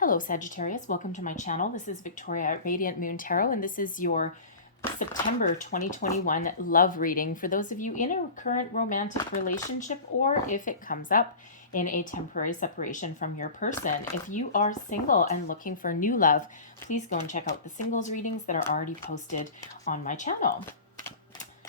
Hello Sagittarius, welcome to my channel. This is Victoria at Radiant Moon Tarot, and this is your September 2021 love reading for those of you in a current romantic relationship, or if it comes up in a temporary separation from your person. If you are single and looking for new love, please go and check out the singles readings that are already posted on my channel.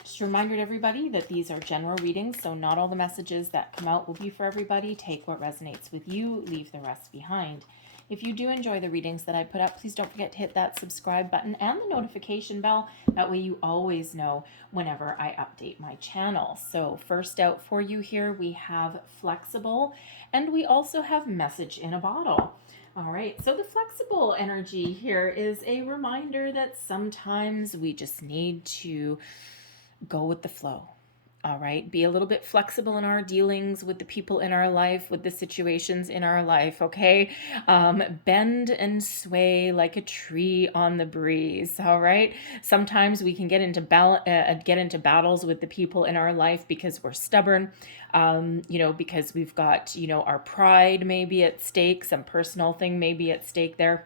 Just a reminder to everybody that these are general readings, so not all the messages that come out will be for everybody. Take what resonates with you, leave the rest behind. If you do enjoy the readings that I put up, please don't forget to hit that subscribe button and the notification bell. That way you always know whenever I update my channel. So first out for you here, we have flexible, and we also have message in a bottle. All right, so the flexible energy here is a reminder that sometimes we just need to go with the flow. All right, be a little bit flexible in our dealings with the people in our life, with the situations in our life, okay? Bend and sway like a tree on the breeze, all right? Sometimes we can get into battles with the people in our life because we're stubborn, because we've got, our pride may be at stake, some personal thing may be at stake there.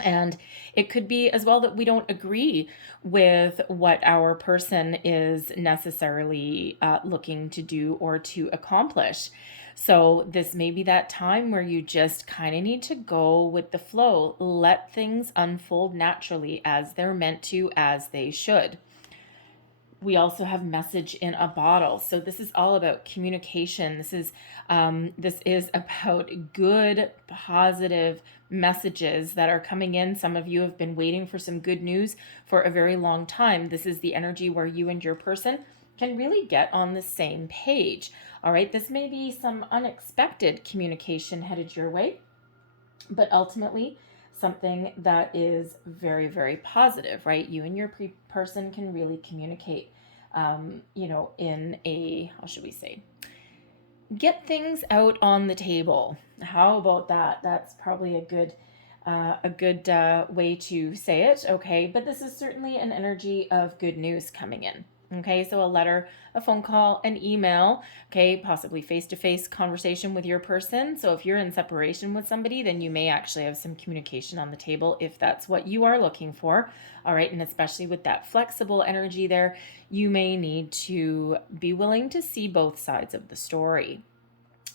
And it could be as well that we don't agree with what our person is necessarily looking to do or to accomplish. So this may be that time where you just kind of need to go with the flow. Let things unfold naturally as they're meant to, as they should. We also have message in a bottle. So this is all about communication. This is about good, positive messages that are coming in. Some of you have been waiting for some good news for a very long time. This is the energy where you and your person can really get on the same page. All right, this may be some unexpected communication headed your way, but ultimately something that is very, very positive, right? You and your person can really communicate, in a, how should we say, get things out on the table. How about that? That's probably a good way to say it, okay? But this is certainly an energy of good news coming in. Okay, so a letter, a phone call, an email, okay, possibly face-to-face conversation with your person. So if you're in separation with somebody, then you may actually have some communication on the table if that's what you are looking for. All right, and especially with that flexible energy there, you may need to be willing to see both sides of the story.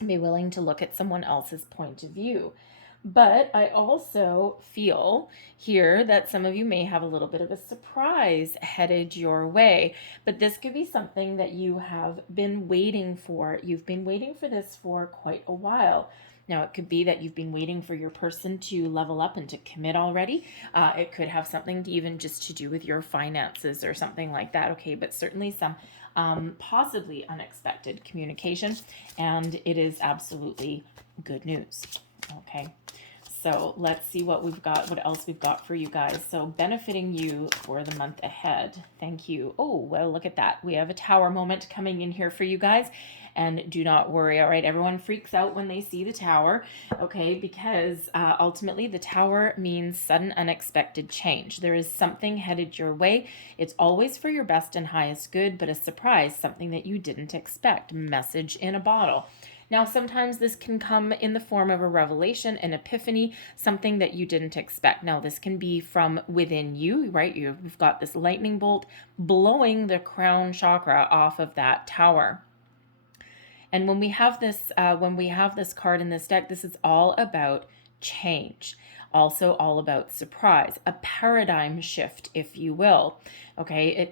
Be willing to look at someone else's point of view. But I also feel here that some of you may have a little bit of a surprise headed your way. But this could be something that you have been waiting for. You've been waiting for this for quite a while. Now, it could be that you've been waiting for your person to level up and to commit already. It could have something to even just to do with your finances or something like that. Okay, but certainly some possibly unexpected communication. And it is absolutely good news. Okay. So let's see what else we've got for you guys. So benefiting you for the month ahead. Thank you. Oh, well, look at that. We have a tower moment coming in here for you guys. And do not worry, all right? Everyone freaks out when they see the tower, okay? Because ultimately the tower means sudden, unexpected change. There is something headed your way. It's always for your best and highest good, but a surprise, something that you didn't expect. Message in a bottle. Now, sometimes this can come in the form of a revelation, an epiphany, something that you didn't expect. Now, this can be from within you, right? You've got this lightning bolt blowing the crown chakra off of that tower. And when we have this card in this deck, this is all about change. Also all about surprise, a paradigm shift, if you will. Okay,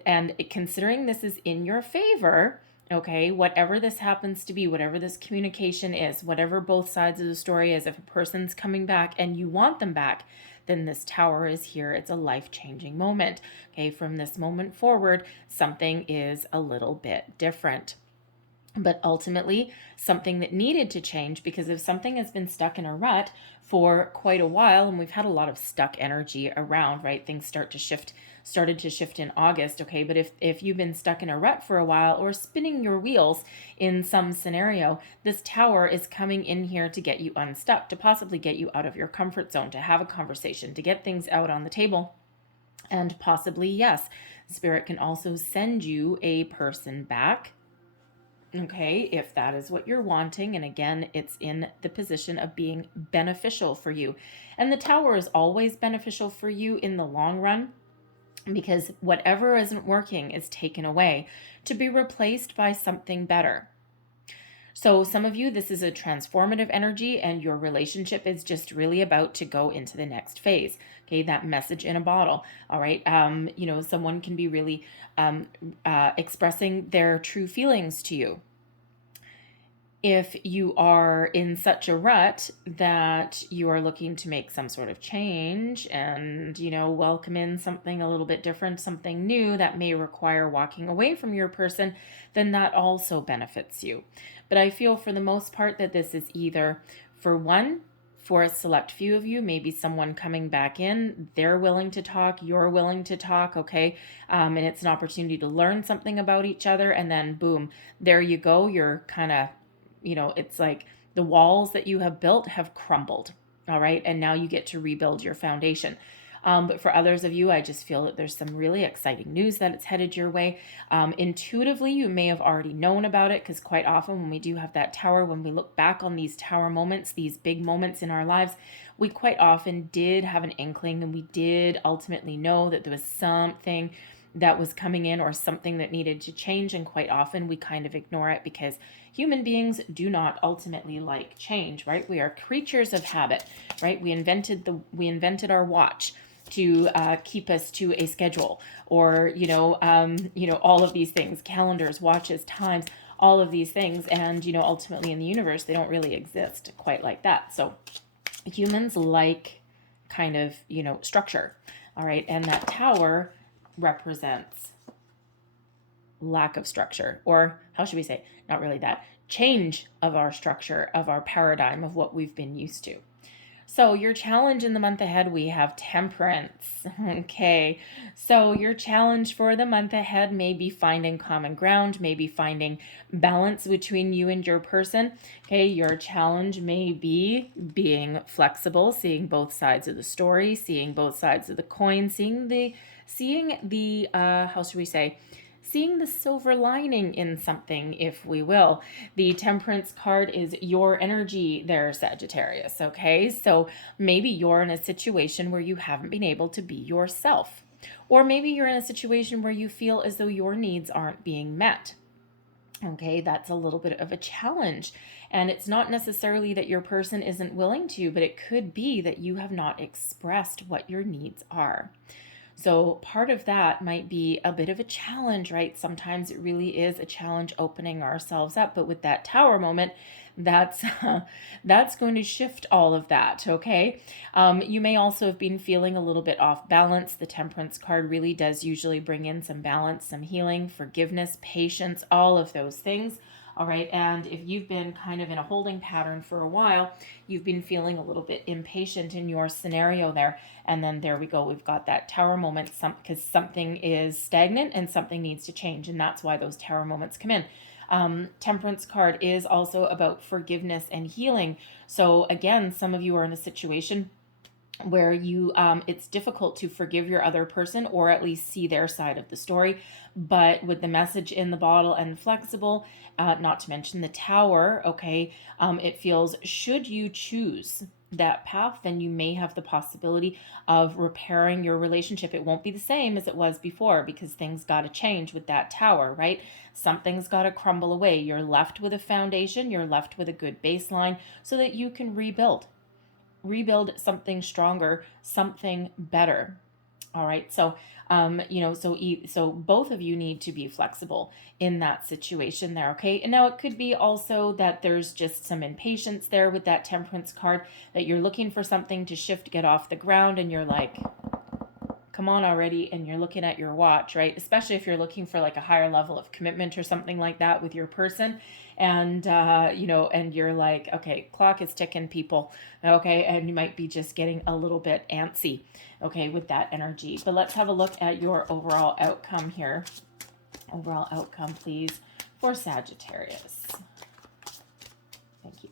considering this is in your favor, okay, whatever this happens to be, whatever this communication is, whatever both sides of the story is, if a person's coming back and you want them back, then this tower is here. It's a life-changing moment. Okay, from this moment forward, something is a little bit different. But ultimately something that needed to change, because if something has been stuck in a rut for quite a while, and we've had a lot of stuck energy around, right? Things started to shift in August, okay? But if you've been stuck in a rut for a while or spinning your wheels in some scenario, this tower is coming in here to get you unstuck, to possibly get you out of your comfort zone, to have a conversation, to get things out on the table. And possibly, yes, Spirit can also send you a person back Okay, if that is what you're wanting. And again, it's in the position of being beneficial for you. And the Tower is always beneficial for you in the long run, because whatever isn't working is taken away to be replaced by something better. So, some of you, this is a transformative energy, and your relationship is just really about to go into the next phase. Okay, that message in a bottle. All right, someone can be really expressing their true feelings to you. If you are in such a rut that you are looking to make some sort of change and, welcome in something a little bit different, something new that may require walking away from your person, then that also benefits you. But I feel for the most part that this is either for a select few of you, maybe someone coming back in, they're willing to talk, you're willing to talk, okay? And it's an opportunity to learn something about each other, and then boom, there you go. You're kind of, it's like the walls that you have built have crumbled, all right? And now you get to rebuild your foundation. But for others of you, I just feel that there's some really exciting news that it's headed your way. Intuitively, you may have already known about it, because quite often when we do have that Tower, when we look back on these Tower moments, these big moments in our lives, we quite often did have an inkling, and we did ultimately know that there was something that was coming in or something that needed to change. And quite often we kind of ignore it because human beings do not ultimately like change, right? We are creatures of habit, right? We invented our watch to keep us to a schedule, or all of these things, calendars, watches, times, all of these things. And ultimately in the universe, they don't really exist quite like that. So humans like kind of structure, all right? And that Tower represents lack of structure, or how should we say, not really that, change of our structure, of our paradigm, of what we've been used to. So your challenge in the month ahead, we have Temperance. Okay, so your challenge for the month ahead may be finding common ground, maybe finding balance between you and your person. Okay, your challenge may be being flexible, seeing both sides of the story, seeing both sides of the coin, seeing the how should we say, seeing the silver lining in something, if we will. The Temperance card is your energy there, Sagittarius, okay? So maybe you're in a situation where you haven't been able to be yourself. Or maybe you're in a situation where you feel as though your needs aren't being met. Okay, that's a little bit of a challenge. And it's not necessarily that your person isn't willing to, but it could be that you have not expressed what your needs are. So part of that might be a bit of a challenge, right? Sometimes it really is a challenge opening ourselves up. But with that Tower moment, that's going to shift all of that, okay? You may also have been feeling a little bit off balance. The Temperance card really does usually bring in some balance, some healing, forgiveness, patience, all of those things. All right, and if you've been kind of in a holding pattern for a while, you've been feeling a little bit impatient in your scenario there. And then there we go, we've got that Tower moment, because something is stagnant and something needs to change. And that's why those Tower moments come in. Temperance card is also about forgiveness and healing. So again, some of you are in a situation where you it's difficult to forgive your other person, or at least see their side of the story. But with the message in the bottle and flexible, not to mention the Tower, okay, it feels, should you choose that path, then you may have the possibility of repairing your relationship. It won't be the same as it was before, because things got to change with that Tower, right? Something's got to crumble away. You're left with a foundation, you're left with a good baseline, so that you can rebuild something stronger, something better. All right. So, so both of you need to be flexible in that situation there. Okay. And now it could be also that there's just some impatience there with that Temperance card, that you're looking for something to shift, get off the ground, and you're like, come on already. And you're looking at your watch, right? Especially if you're looking for like a higher level of commitment or something like that with your person. And, and you're like, okay, clock is ticking, people. Okay. And you might be just getting a little bit antsy, okay, with that energy. But let's have a look at your overall outcome here. Overall outcome, please, for Sagittarius. Thank you.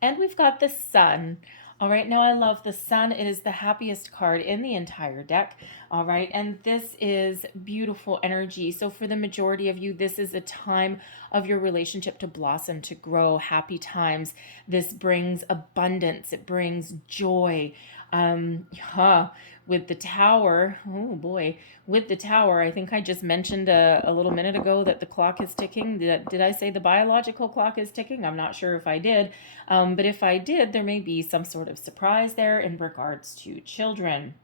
And we've got the Sun. All right, now I love the sun. It is the happiest card in the entire deck. All right, and this is beautiful energy. So for the majority of you, this is a time of your relationship to blossom, to grow, happy times. This brings abundance, it brings joy. Yeah, with the tower, oh boy, with the tower, I think I just mentioned a little minute ago that the clock is ticking. Did I say the biological clock is ticking? I'm not sure if I did. But if I did, there may be some sort of surprise there in regards to children.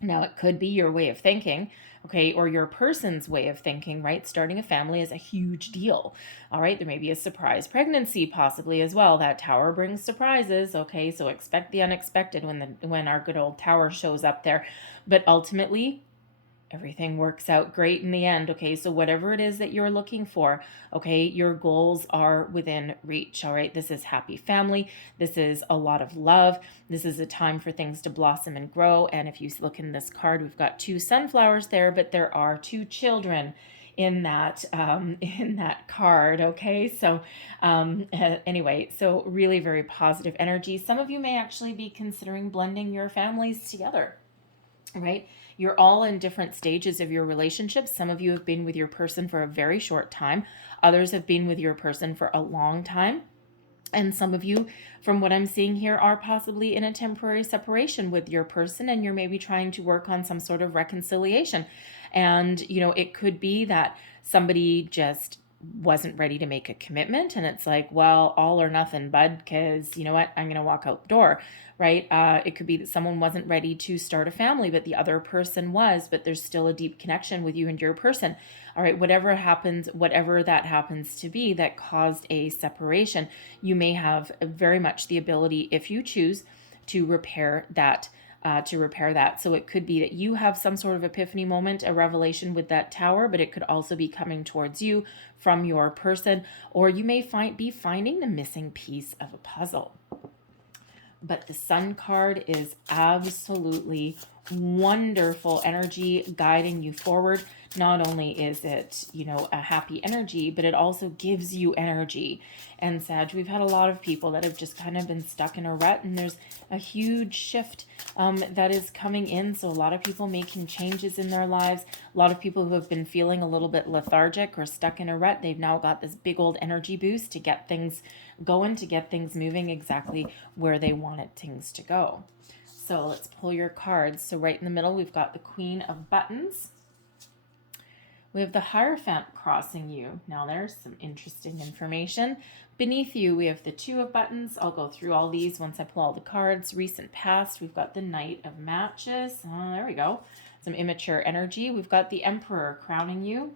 Now, it could be your way of thinking, okay, or your person's way of thinking, right? Starting a family is a huge deal, all right? There may be a surprise pregnancy possibly as well. That tower brings surprises, okay? So expect the unexpected when our good old tower shows up there. But ultimately, everything works out great in the end. Okay, so whatever it is that you're looking for, okay, your goals are within reach. All right, this is happy family. This is a lot of love. This is a time for things to blossom and grow. And if you look in this card, we've got 2 sunflowers there, but there are 2 children in that card. Okay, so anyway, so really very positive energy. Some of you may actually be considering blending your families together, right? You're all in different stages of your relationship. Some of you have been with your person for a very short time. Others have been with your person for a long time. And some of you, from what I'm seeing here, are possibly in a temporary separation with your person, and you're maybe trying to work on some sort of reconciliation. And, it could be that somebody just wasn't ready to make a commitment, and it's like, well, all or nothing, bud, because you know what, I'm going to walk out the door, right? It could be that someone wasn't ready to start a family, but the other person was, but there's still a deep connection with you and your person. All right, whatever that happens to be that caused a separation, you may have very much the ability, if you choose, to repair that. So it could be that you have some sort of epiphany moment, a revelation with that tower, but it could also be coming towards you from your person, or you may be finding the missing piece of a puzzle. But the Sun card is absolutely wonderful energy guiding you forward. Not only is it, a happy energy, but it also gives you energy. And Sag, we've had a lot of people that have just kind of been stuck in a rut, and there's a huge shift that is coming in. So a lot of people making changes in their lives. A lot of people who have been feeling a little bit lethargic or stuck in a rut, they've now got this big old energy boost to get things going, to get things moving exactly where they wanted things to go. So let's pull your cards. So right in the middle, we've got the Queen of Buttons. We have the Hierophant crossing you. Now there's some interesting information. Beneath you, we have the Two of Buttons. I'll go through all these once I pull all the cards. Recent past, we've got the Knight of Matches. There we go. Some immature energy. We've got the Emperor crowning you.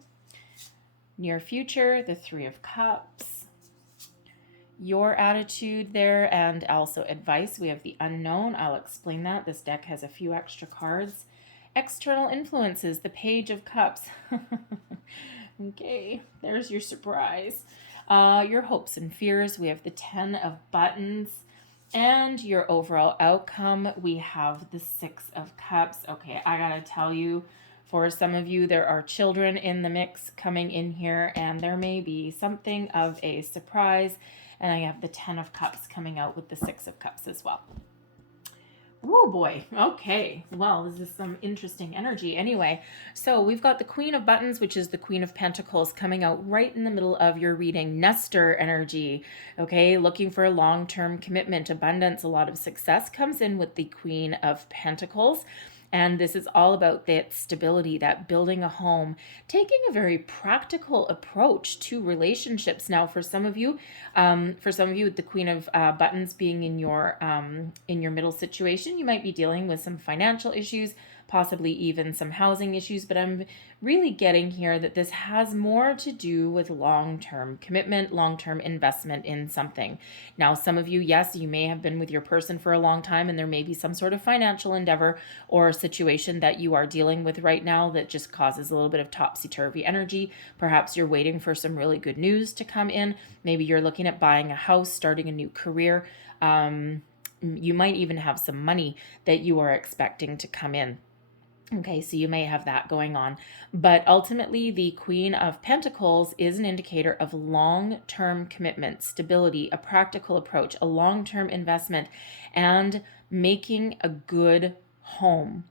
Near future, the Three of Cups. Your attitude there, and also advice. We have the Unknown. I'll explain that. This deck has a few extra cards. External influences, the Page of Cups. Okay, there's your surprise. Your hopes and fears, we have the 10 of Buttons. And your overall outcome, we have the 6 of Cups. Okay, I gotta tell you, for some of you, there are children in the mix coming in here, and there may be something of a surprise. And I have the 10 of Cups coming out with the 6 of Cups as well. Oh boy. Okay. Well, this is some interesting energy. Anyway, so we've got the Queen of Buttons, which is the Queen of Pentacles, coming out right in the middle of your reading. Nestor energy. Okay. Looking for a long-term commitment, abundance, a lot of success comes in with the Queen of Pentacles. And this is all about that stability, that building a home, taking a very practical approach to relationships. Now, for some of you, with the Queen of Buttons being in your middle situation, you might be dealing with some financial issues, possibly even some housing issues. But I'm really getting here that this has more to do with long-term commitment, long-term investment in something. Now, some of you, yes, you may have been with your person for a long time, and there may be some sort of financial endeavor or situation that you are dealing with right now that just causes a little bit of topsy-turvy energy. Perhaps you're waiting for some really good news to come in. Maybe you're looking at buying a house, starting a new career. You might even have some money that you are expecting to come in. Okay, so you may have that going on. But ultimately, the Queen of Pentacles is an indicator of long-term commitment, stability, a practical approach, a long-term investment, and making a good home.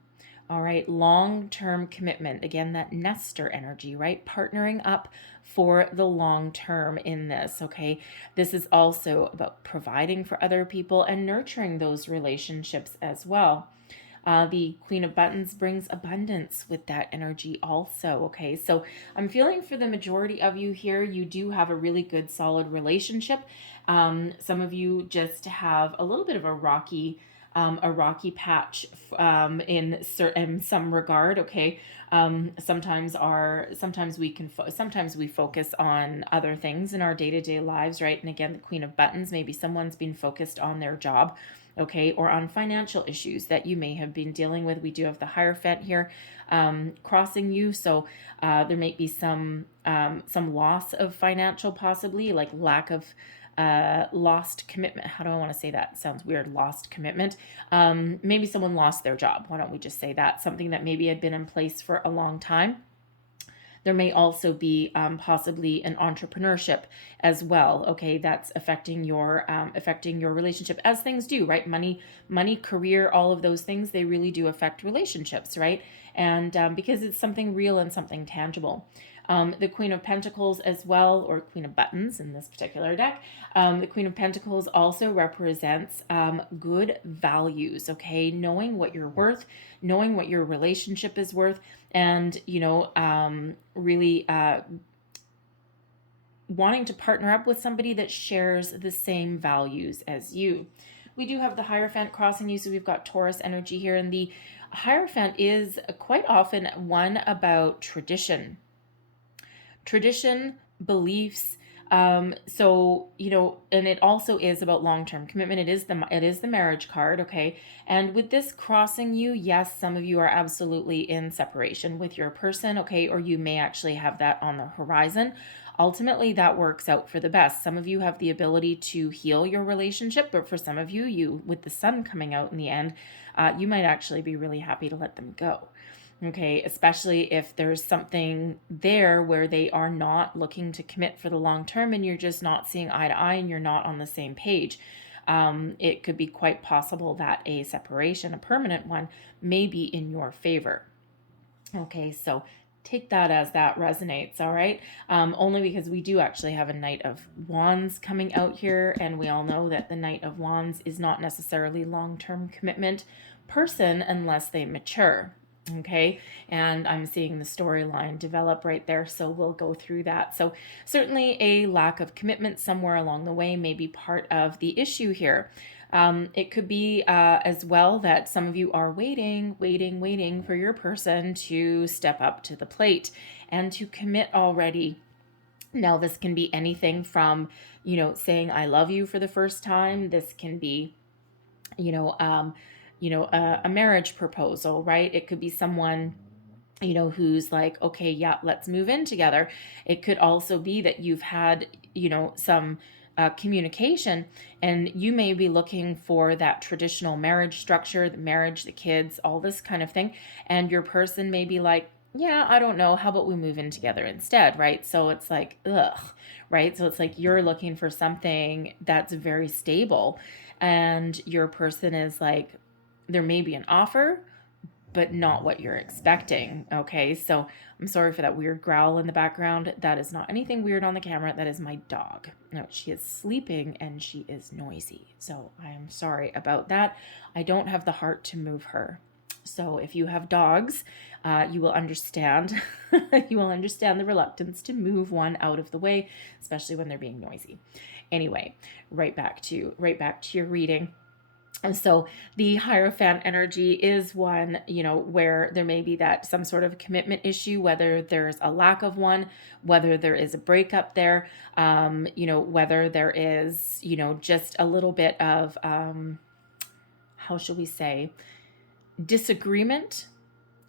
All right, long-term commitment. Again, that nester energy, right? Partnering up for the long term in this, okay? This is also about providing for other people and nurturing those relationships as well. The Queen of Buttons brings abundance with that energy also, okay? So I'm feeling for the majority of you here, you do have a really good, solid relationship. Some of you just have a little bit of a rocky patch in some regard. Okay, sometimes we focus on other things in our day-to-day lives, right? And again, the Queen of Buttons, maybe someone's been focused on their job, okay, or on financial issues that you may have been dealing with. We do have the Hierophant here crossing you, so there might be some loss of financial, possibly like lack of lost commitment. How do I want to say that? Sounds weird. Lost commitment. Maybe someone lost their job. Why don't we just say that? Something that maybe had been in place for a long time. There may also be possibly an entrepreneurship as well. Okay, that's affecting your relationship, as things do, right? Money, career, all of those things, they really do affect relationships, right? And because it's something real and something tangible. The Queen of Pentacles as well, or Queen of Buttons in this particular deck. The Queen of Pentacles also represents good values, okay? Knowing what you're worth, knowing what your relationship is worth, and, really wanting to partner up with somebody that shares the same values as you. We do have the Hierophant crossing you, so we've got Taurus energy here, and the Hierophant is quite often one about tradition, beliefs. So, and it also is about long-term commitment. It is the marriage card, okay? And with this crossing you, yes, some of you are absolutely in separation with your person, okay? Or you may actually have that on the horizon. Ultimately, that works out for the best. Some of you have the ability to heal your relationship, but for some of you, with the sun coming out in the end, you might actually be really happy to let them go. Okay, especially if there's something there where they are not looking to commit for the long term and you're just not seeing eye to eye and you're not on the same page. It could be quite possible that a separation, a permanent one, may be in your favor. Okay, so take that as that resonates, all right? Only because we do actually have a Knight of Wands coming out here, and we all know that the Knight of Wands is not necessarily long-term commitment person unless they mature. Okay, and I'm seeing the storyline develop right there, so we'll go through that. So certainly a lack of commitment somewhere along the way may be part of the issue here. It could be as well that some of you are waiting for your person to step up to the plate and to commit already. Now, this can be anything from, saying I love you for the first time. This can be, a marriage proposal, right? It could be someone, who's like, okay, yeah, let's move in together. It could also be that you've had, some communication, and you may be looking for that traditional marriage structure, the marriage, the kids, all this kind of thing. And your person may be like, yeah, I don't know. How about we move in together instead, right? So it's like, ugh, right? So it's like you're looking for something that's very stable, and your person is like, there may be an offer, but not what you're expecting. Okay, so I'm sorry for that weird growl in the background. That is not anything weird on the camera. That is my dog. No, she is sleeping and she is noisy. So I am sorry about that. I don't have the heart to move her. So if you have dogs, you will understand. You will understand the reluctance to move one out of the way, especially when they're being noisy. Anyway, right back to your reading. And so the Hierophant energy is one, where there may be that some sort of commitment issue, whether there's a lack of one, whether there is a breakup there, whether there is, just a little bit of, how should we say, disagreement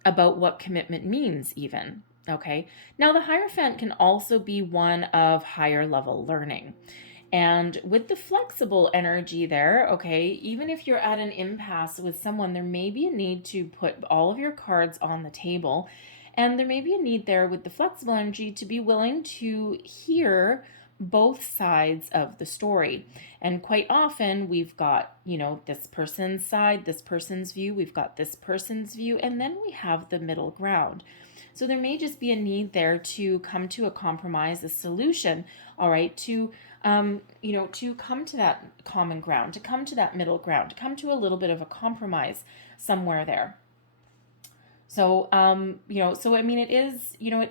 about what commitment means even. Okay. Now the Hierophant can also be one of higher level learning. And with the flexible energy there, okay, even if you're at an impasse with someone, there may be a need to put all of your cards on the table. And there may be a need there with the flexible energy to be willing to hear both sides of the story. And quite often we've got, this person's side, this person's view, we've got this person's view, and then we have the middle ground. So there may just be a need there to come to a compromise, a solution, all right, to come to that common ground, to come to that middle ground, to come to a little bit of a compromise somewhere there. So, so I mean, it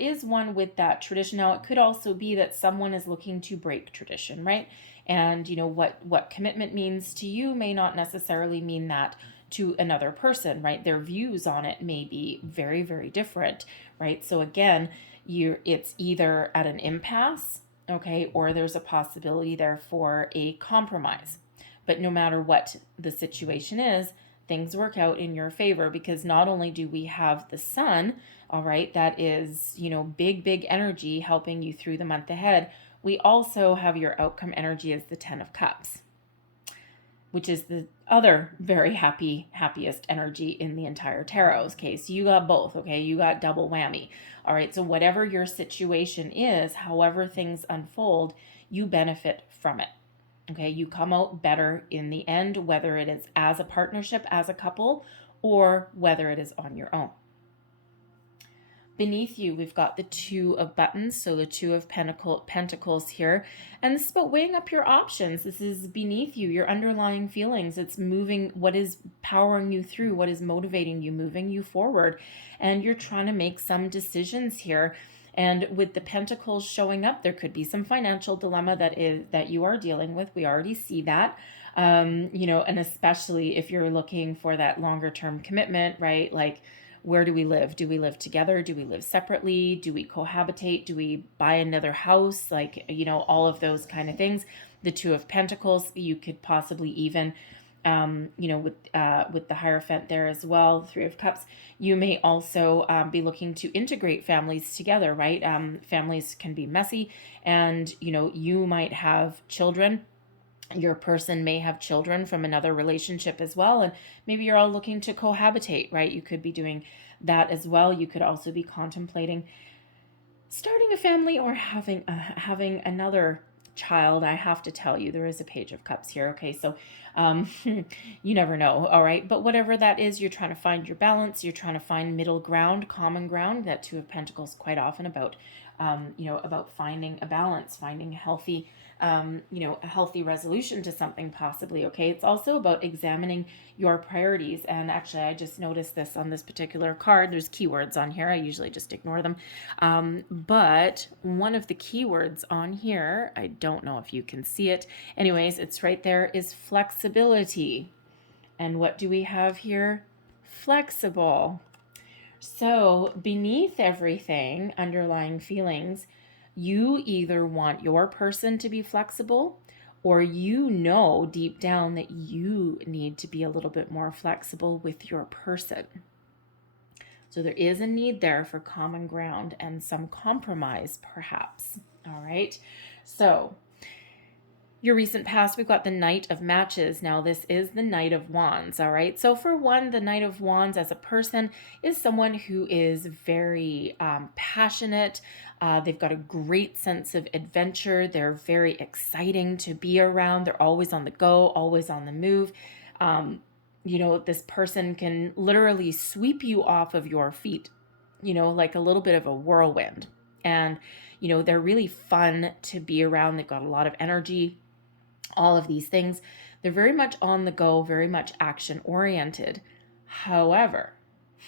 is one with that tradition. Now, it could also be that someone is looking to break tradition, right? And, what commitment means to you may not necessarily mean that to another person, right? Their views on it may be very, very different, right? So again, it's either at an impasse, okay, or there's a possibility there for a compromise. But no matter what the situation is, things work out in your favor, because not only do we have the sun, all right, that is, big energy helping you through the month ahead, we also have your outcome energy as the 10 of Cups, which is the other very happiest energy in the entire tarot. Okay, so you got both, okay? You got double whammy. All right, so whatever your situation is, however things unfold, you benefit from it. Okay, you come out better in the end, whether it is as a partnership, as a couple, or whether it is on your own. Beneath you, we've got the Two of Buttons, so the Two of Pentacles here. And this is about weighing up your options. This is beneath you, your underlying feelings. It's moving, what is powering you through, what is motivating you, moving you forward. And you're trying to make some decisions here. And with the Pentacles showing up, there could be some financial dilemma that you are dealing with. We already see that. And especially if you're looking for that longer term commitment, right? Like, where do we live? Do we live together? Do we live separately? Do we cohabitate? Do we buy another house? Like, all of those kind of things. The Two of Pentacles, you could possibly even, with the Hierophant there as well, Three of Cups, you may also be looking to integrate families together, right? Families can be messy, and, you might have children. Your person may have children from another relationship as well, and maybe you're all looking to cohabitate, right? You could be doing that as well. You could also be contemplating starting a family or having another child. I have to tell you, there is a Page of Cups here. Okay, so you never know, all right? But whatever that is, you're trying to find your balance. You're trying to find middle ground, common ground. That Two of Pentacles quite often about, about finding a balance, finding a healthy a healthy resolution to something possibly, okay? It's also about examining your priorities. And actually, I just noticed this on this particular card. There's keywords on here. I usually just ignore them. But one of the keywords on here, I don't know if you can see it. Anyways, it's right there, is flexibility. And what do we have here? Flexible. So beneath everything, underlying feelings, you either want your person to be flexible, or deep down that you need to be a little bit more flexible with your person. So there is a need there for common ground and some compromise, perhaps. All right. So your recent past, we've got the Knight of Matches. Now, this is the Knight of Wands, all right? So for one, the Knight of Wands as a person is someone who is very passionate. They've got a great sense of adventure. They're very exciting to be around. They're always on the go, always on the move. This person can literally sweep you off of your feet, like a little bit of a whirlwind. And, they're really fun to be around. They've got a lot of energy. All of these things, they're very much on the go, very much action oriented. However,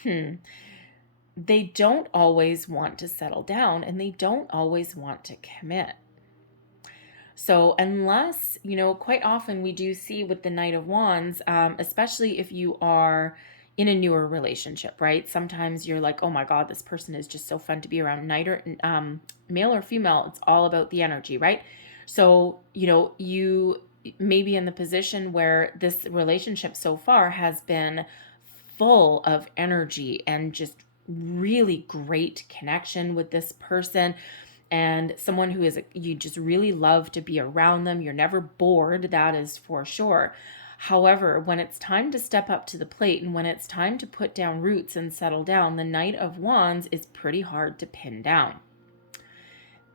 they don't always want to settle down, and they don't always want to commit. So unless, quite often we do see with the Knight of Wands, especially if you are in a newer relationship, right? Sometimes you're like, oh my God, this person is just so fun to be around. Male or female, it's all about the energy, right? So, you may be in the position where this relationship so far has been full of energy and just really great connection with this person. and someone who is, you just really love to be around them. You're never bored, that is for sure. However, when it's time to step up to the plate and when it's time to put down roots and settle down, the Knight of Wands is pretty hard to pin down.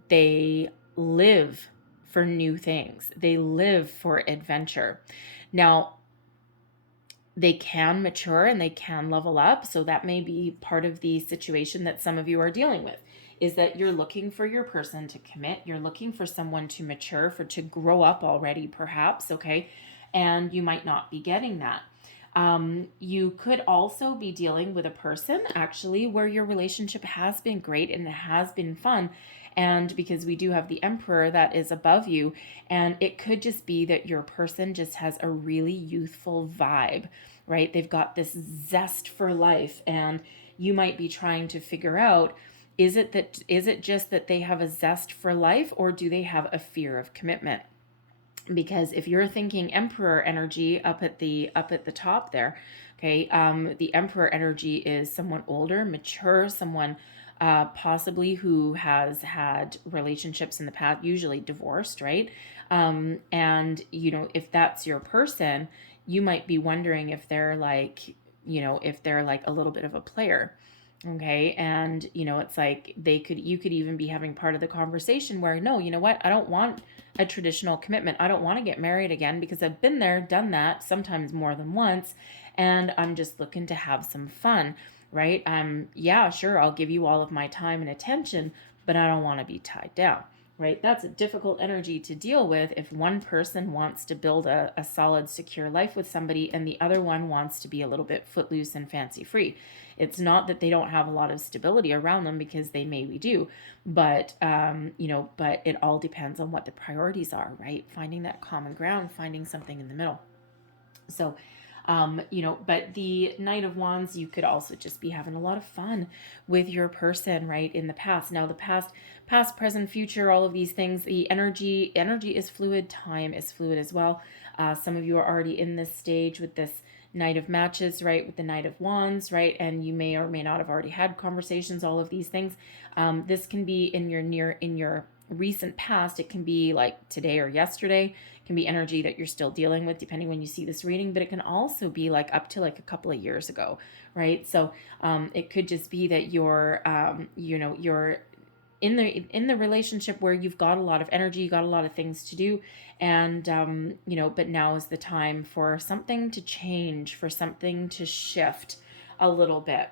They live for new things. They live for adventure. Now, they can mature and they can level up. So that may be part of the situation that some of you are dealing with, is that you're looking for your person to commit. You're looking for someone to mature, to grow up already, perhaps, okay? And you might not be getting that. You could also be dealing with a person actually where your relationship has been great and it has been fun. And because we do have the Emperor that is above you, and it could just be that your person just has a really youthful vibe, right? They've got this zest for life, and you might be trying to figure out, is it just that they have a zest for life, or do they have a fear of commitment? Because if you're thinking Emperor energy up at the top there, okay, the Emperor energy is someone older, mature, someone possibly who has had relationships in the past, usually divorced, right? And if that's your person, you might be wondering if they're like, if they're like a little bit of a player. Okay. And it's like you could even be having part of the conversation where, no, you know what? I don't want a traditional commitment. I don't want to get married again because I've been there, done that, sometimes more than once. And I'm just looking to have some fun, right? Yeah, sure. I'll give you all of my time and attention, but I don't want to be tied down, right? That's a difficult energy to deal with if one person wants to build a solid, secure life with somebody and the other one wants to be a little bit footloose and fancy free. It's not that they don't have a lot of stability around them, because they maybe do, but but it all depends on what the priorities are, right? Finding that common ground, finding something in the middle. So, but the Knight of Wands, you could also just be having a lot of fun with your person, right? In the past. Now, the past, present, future, all of these things, the energy is fluid. Time is fluid as well. Some of you are already in this stage with this Knight of Matches, right? With the Knight of Wands, right? And you may or may not have already had conversations, all of these things. This can be in your recent past. It can be like today or yesterday. It can be energy that you're still dealing with depending when you see this reading, but it can also be like up to like a couple of years ago, right? So it could just be that you're in the relationship where you've got a lot of energy, you got a lot of things to do, and but now is the time for something to change, for something to shift a little bit.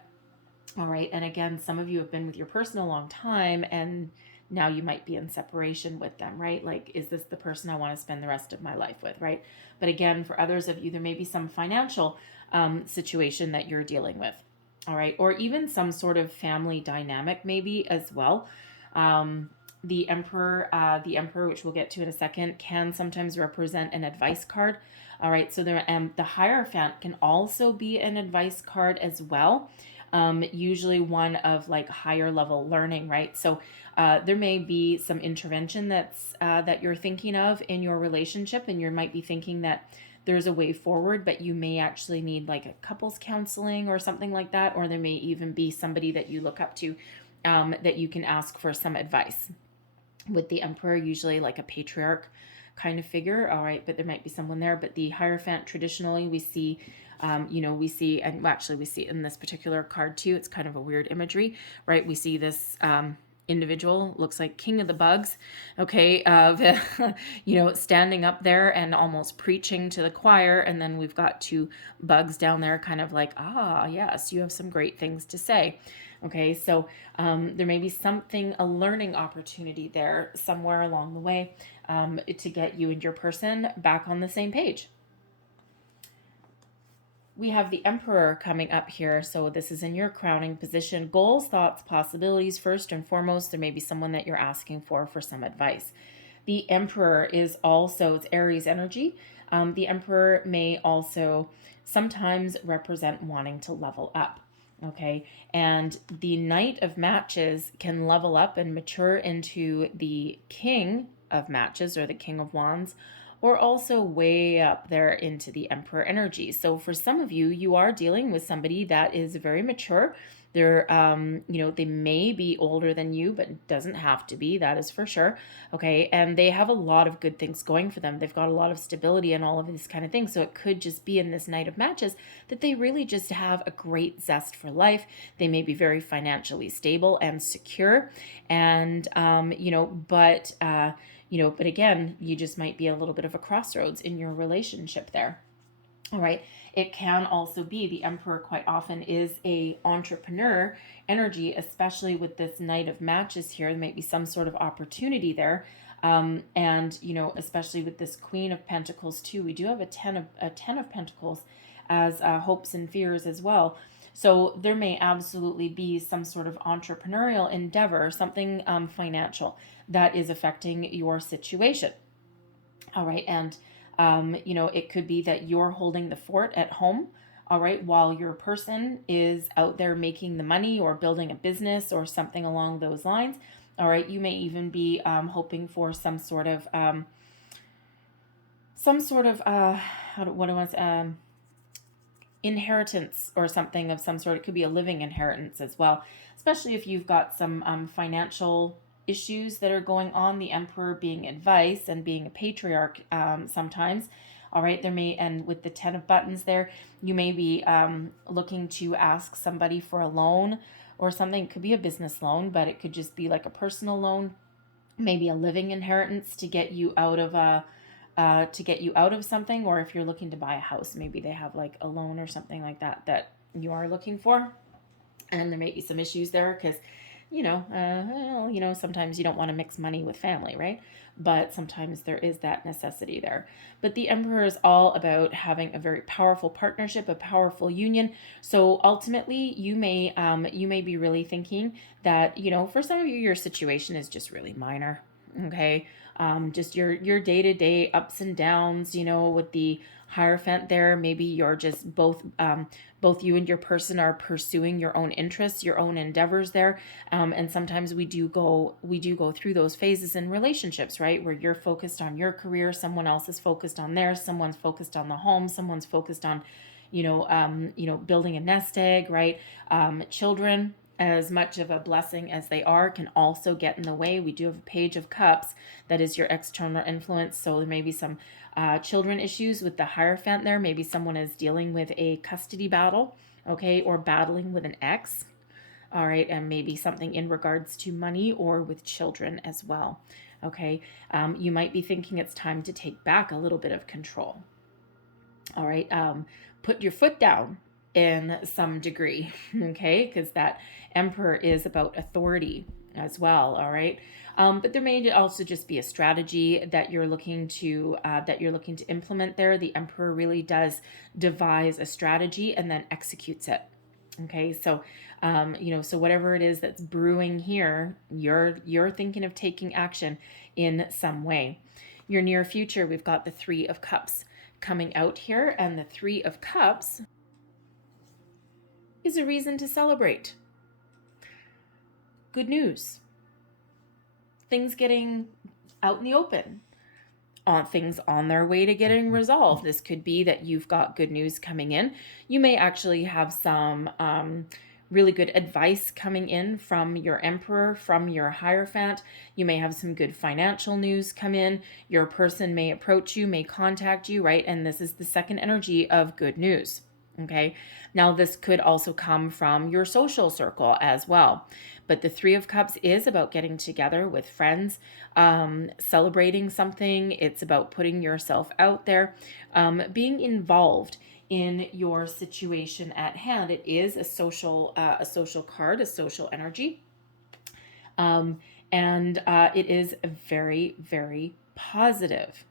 All right. And again, some of you have been with your person a long time, and now you might be in separation with them, right? Like, is this the person I want to spend the rest of my life with, right? But again, for others of you, there may be some financial situation that you're dealing with. All right. Or even some sort of family dynamic maybe as well. The Emperor, which we'll get to in a second, can sometimes represent an advice card. All right. So the Hierophant can also be an advice card as well. Usually one of like higher level learning, right? So there may be some intervention that you're thinking of in your relationship, and you might be thinking that there's a way forward, but you may actually need like a couples counseling or something like that, or there may even be somebody that you look up to that you can ask for some advice. With the Emperor, usually like a patriarch kind of figure, all right, but there might be someone there. But the Hierophant, traditionally we see we see it in this particular card too. It's kind of a weird imagery, right? We see this individual, looks like king of the bugs, okay, standing up there and almost preaching to the choir. And then we've got two bugs down there kind of like, yes, you have some great things to say. Okay, so there may be a learning opportunity there somewhere along the way to get you and your person back on the same page. We have the Emperor coming up here. So this is in your crowning position. Goals, thoughts, possibilities. First and foremost, there may be someone that you're asking for some advice. The Emperor is also, it's Aries energy. The Emperor may also sometimes represent wanting to level up. Okay, and the Knight of Matches can level up and mature into the King of Matches or the King of Wands, or also way up there into the Emperor energy. So for some of you, you are dealing with somebody that is very mature. They're, they may be older than you, but it doesn't have to be, that is for sure. Okay. And they have a lot of good things going for them. They've got a lot of stability and all of this kind of thing. So it could just be in this Knight of Matches that they really just have a great zest for life. They may be very financially stable and secure. And, but again, you just might be a little bit of a crossroads in your relationship there. All right. It can also be the Emperor quite often is a entrepreneur energy, especially with this Knight of Matches here. There might be some sort of opportunity there. And especially with this Queen of Pentacles too, we do have a ten of Pentacles as hopes and fears as well. So there may absolutely be some sort of entrepreneurial endeavor, something financial that is affecting your situation. All right. And it could be that you're holding the fort at home, all right, while your person is out there making the money or building a business or something along those lines. All right, you may even be hoping for some sort of inheritance or something of some sort. It could be a living inheritance as well, especially if you've got some financial issues that are going on. The Emperor being advice and being a patriarch sometimes. All right, and with the 10 of buttons there, you may be looking to ask somebody for a loan or something. It could be a business loan, but it could just be like a personal loan, maybe a living inheritance to get you out of something. Or if you're looking to buy a house, maybe they have like a loan or something like that you are looking for. And there may be some issues there because sometimes you don't want to mix money with family, right? But sometimes there is that necessity there. But the Emperor is all about having a very powerful partnership, a powerful union. So ultimately, you may be really thinking that, for some of you, your situation is just really minor. Okay. Just your day-to-day ups and downs, with the Hierophant there. Maybe you're just both you and your person are pursuing your own interests, your own endeavors there. And sometimes we do go through those phases in relationships, right? Where you're focused on your career, someone else is focused on theirs, someone's focused on the home, someone's focused on, building a nest egg, right? Children, as much of a blessing as they are, can also get in the way. We do have a Page of Cups that is your external influence. So there may be some children issues with the Hierophant there. Maybe someone is dealing with a custody battle, okay, or battling with an ex. All right, and maybe something in regards to money or with children as well. Okay, you might be thinking it's time to take back a little bit of control. All right, put your foot down in some degree, okay, because that Emperor is about authority as well. All right. But there may also just be a strategy that you're looking to implement there. The Emperor really does devise a strategy and then executes it. Okay, so so whatever it is that's brewing here, you're thinking of taking action in some way. Your near future, we've got the Three of Cups coming out here, and the Three of Cups is a reason to celebrate. Good news. Things getting out in the open. Things on their way to getting resolved. This could be that you've got good news coming in. You may actually have some really good advice coming in from your Emperor, from your Hierophant. You may have some good financial news come in. Your person may approach you, may contact you, right? And this is the second energy of good news. Okay. Now this could also come from your social circle as well. But the Three of Cups is about getting together with friends, celebrating something. It's about putting yourself out there, being involved in your situation at hand. It is a social card, a social energy. And it is very, very positive.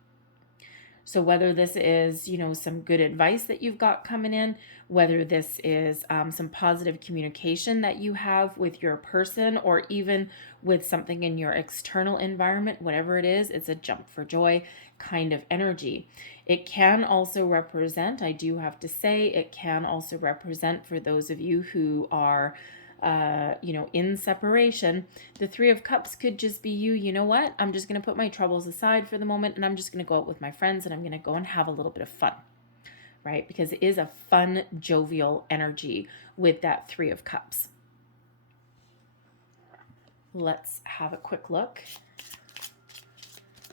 So whether this is, some good advice that you've got coming in, whether this is some positive communication that you have with your person, or even with something in your external environment, whatever it is, it's a jump for joy kind of energy. It can also represent, I do have to say, it can also represent for those of you who are in separation, the Three of Cups could just be you know what? I'm just going to put my troubles aside for the moment and I'm just going to go out with my friends and I'm going to go and have a little bit of fun, right? Because it is a fun, jovial energy with that Three of Cups. Let's have a quick look.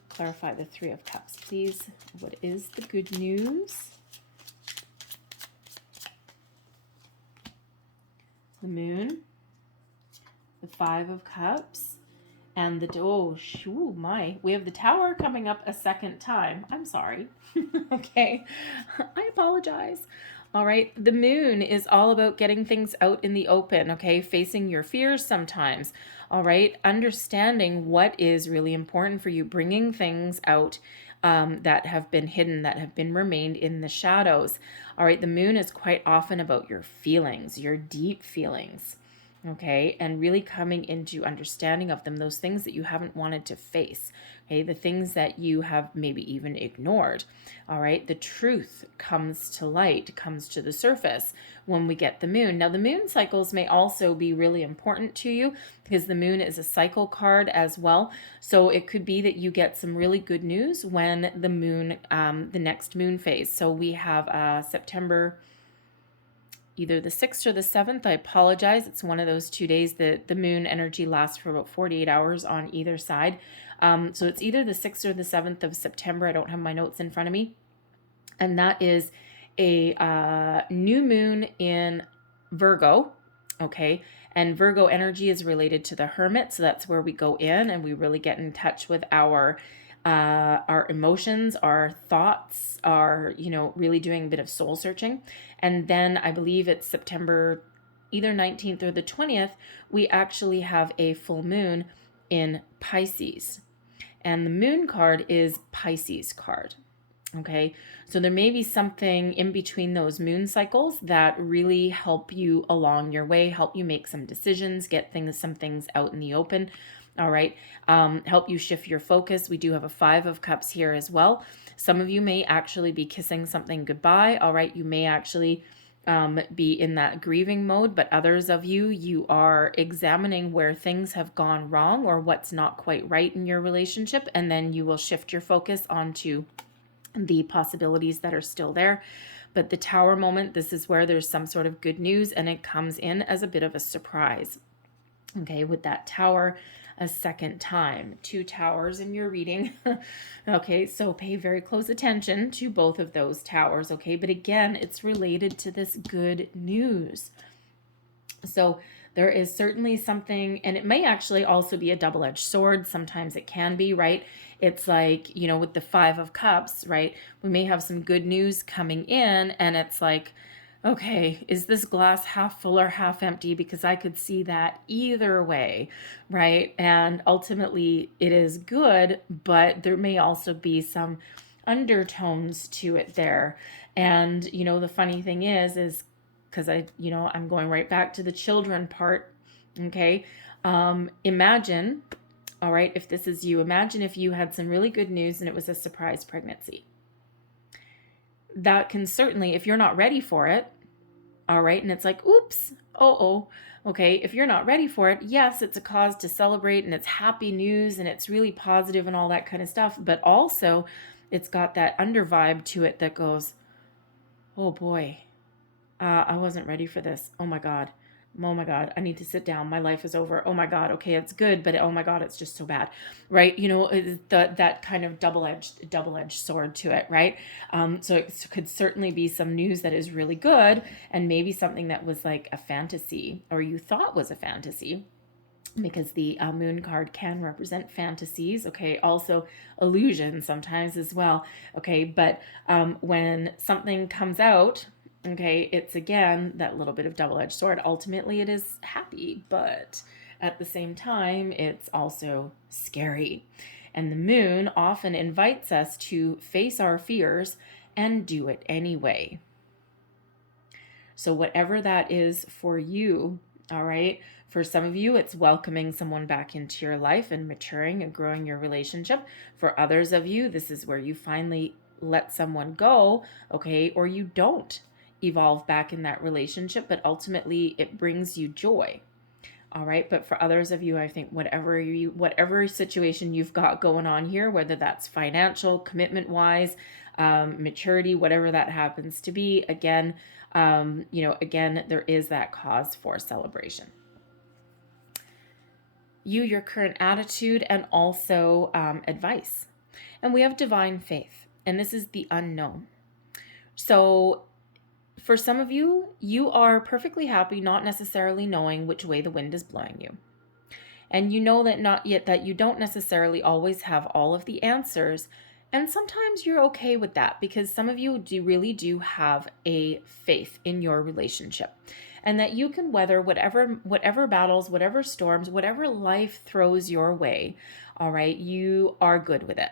Clarify the Three of Cups, please. What is the good news? The Moon, the Five of Cups, and the, we have the Tower coming up a second time. I'm sorry. Okay, I apologize. All right, the Moon is all about getting things out in the open, okay? Facing your fears sometimes, all right? Understanding what is really important for you, bringing things out that have been hidden, that have been remained in the shadows. All right, the Moon is quite often about your feelings, your deep feelings, okay? And really coming into understanding of them, those things that you haven't wanted to face, okay? The things that you have maybe even ignored, all right? The truth comes to light, comes to the surface when we get the Moon. Now, the Moon cycles may also be really important to you because the Moon is a cycle card as well. So it could be that you get some really good news when the Moon, the next Moon phase. So we have September, either the 6th or the 7th. I apologize. It's one of those 2 days that the Moon energy lasts for about 48 hours on either side. So it's either the 6th or the 7th of September. I don't have my notes in front of me. And that is a new moon in Virgo, okay? And Virgo energy is related to the Hermit. So that's where we go in and we really get in touch with our emotions, our thoughts, our, really doing a bit of soul searching. And then I believe it's September either 19th or the 20th, we actually have a full moon in Pisces. And the Moon card is Pisces card. Okay, so there may be something in between those moon cycles that really help you along your way, help you make some decisions, get some things out in the open. All right, help you shift your focus. We do have a Five of Cups here as well. Some of you may actually be kissing something goodbye. All right, you may actually be in that grieving mode, but others of you are examining where things have gone wrong or what's not quite right in your relationship, and then you will shift your focus onto the possibilities that are still there. But the Tower moment, this is where there's some sort of good news and it comes in as a bit of a surprise. Okay, with that Tower a second time, 2 towers in your reading. Okay, so pay very close attention to both of those towers, okay? But again, it's related to this good news. So there is certainly something, and it may actually also be a double-edged sword. Sometimes it can be, right? It's like, with the Five of Cups, right? We may have some good news coming in and it's like, okay, is this glass half full or half empty? Because I could see that either way, right? And ultimately it is good, but there may also be some undertones to it there. And, the funny thing is because I'm going right back to the children part, okay? Imagine, all right, if this is you, imagine if you had some really good news and it was a surprise pregnancy. That can certainly, if you're not ready for it, all right, and it's like, oops, okay, if you're not ready for it, yes, it's a cause to celebrate and it's happy news and it's really positive and all that kind of stuff, but also it's got that under vibe to it that goes, oh boy, I wasn't ready for this. Oh my God, I need to sit down. My life is over. Oh my God, okay, it's good, but oh my God, it's just so bad, right? That kind of double-edged sword to it, right? So it could certainly be some news that is really good and maybe something that was like a fantasy or you thought was a fantasy, because the Moon card can represent fantasies, okay? Also illusion sometimes as well, okay? But when something comes out, okay, it's again that little bit of double-edged sword. Ultimately, it is happy, but at the same time, it's also scary. And the Moon often invites us to face our fears and do it anyway. So whatever that is for you, all right, for some of you, it's welcoming someone back into your life and maturing and growing your relationship. For others of you, this is where you finally let someone go, okay, or you don't evolve back in that relationship, but ultimately it brings you joy, All right. But for others of you, I think whatever situation you've got going on here, whether that's financial, commitment wise, maturity, whatever that happens to be, again, again, there is that cause for celebration. Your current attitude, and also advice. And we have divine faith, and this is the unknown. So for some of you, you are perfectly happy not necessarily knowing which way the wind is blowing you. And you know that you don't necessarily always have all of the answers. And sometimes you're okay with that, because some of you really do have a faith in your relationship, and that you can weather whatever battles, whatever storms, whatever life throws your way. All right, you are good with it.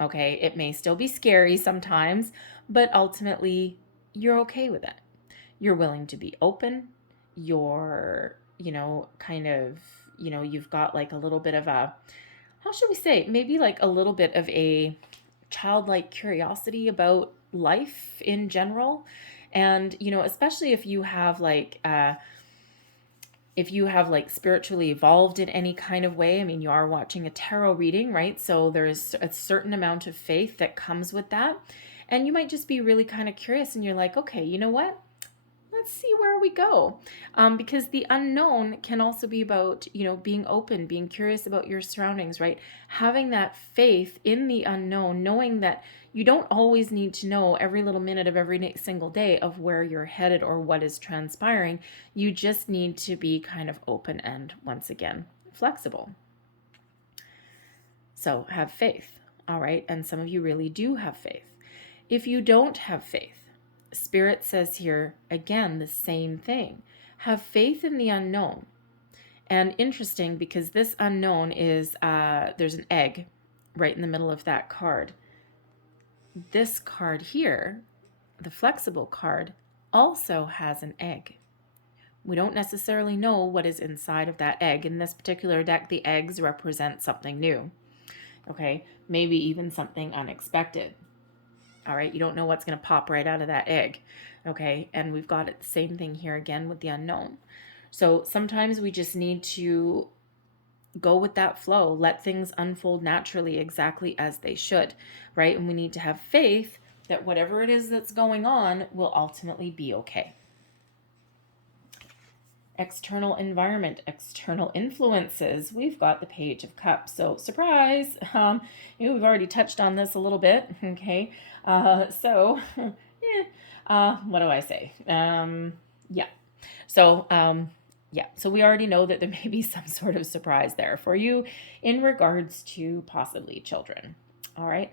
Okay, it may still be scary sometimes, but ultimately you're okay with it. You're willing to be open. You're, kind of, you've got like a little bit of a, how should we say, maybe like a little bit of a childlike curiosity about life in general. And, especially if you have spiritually evolved in any kind of way. I mean, you are watching a tarot reading, right? So there's a certain amount of faith that comes with that. And you might just be really kind of curious, and you're like, okay, you know what? Let's see where we go. Because the unknown can also be about, being open, being curious about your surroundings, right? Having that faith in the unknown, knowing that you don't always need to know every little minute of every single day of where you're headed or what is transpiring. You just need to be kind of open and, once again, flexible. So have faith, all right? And some of you really do have faith. If you don't have faith, Spirit says here, again, the same thing. Have faith in the unknown. And interesting, because this unknown is, there's an egg right in the middle of that card. This card here, the flexible card, also has an egg. We don't necessarily know what is inside of that egg. In this particular deck, the eggs represent something new. Okay, maybe even something unexpected. All right, you don't know what's going to pop right out of that egg. Okay, and we've got it the same thing here again with the unknown. So sometimes we just need to go with that flow, let things unfold naturally exactly as they should, right? And we need to have faith that whatever it is that's going on will ultimately be okay. External environment, external influences. We've got the Page of Cups. So surprise, we've already touched on this a little bit. Okay, what do I say? So we already know that there may be some sort of surprise there for you in regards to possibly children. All right.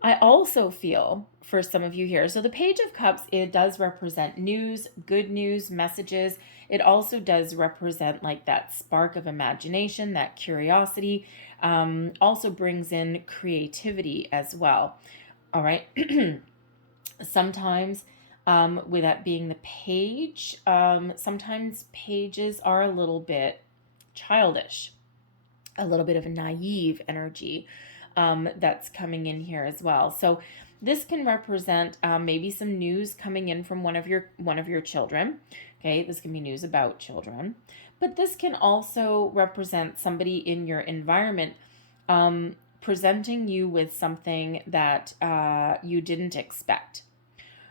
I also feel for some of you here, so the Page of Cups, it does represent news, good news, messages. It also does represent like that spark of imagination, that curiosity, also brings in creativity as well. All right. Sometimes with that being the page, sometimes pages are a little bit childish, a little bit of a naive energy that's coming in here as well. So this can represent maybe some news coming in from one of your children. Okay, this can be news about children, but this can also represent somebody in your environment presenting you with something that you didn't expect.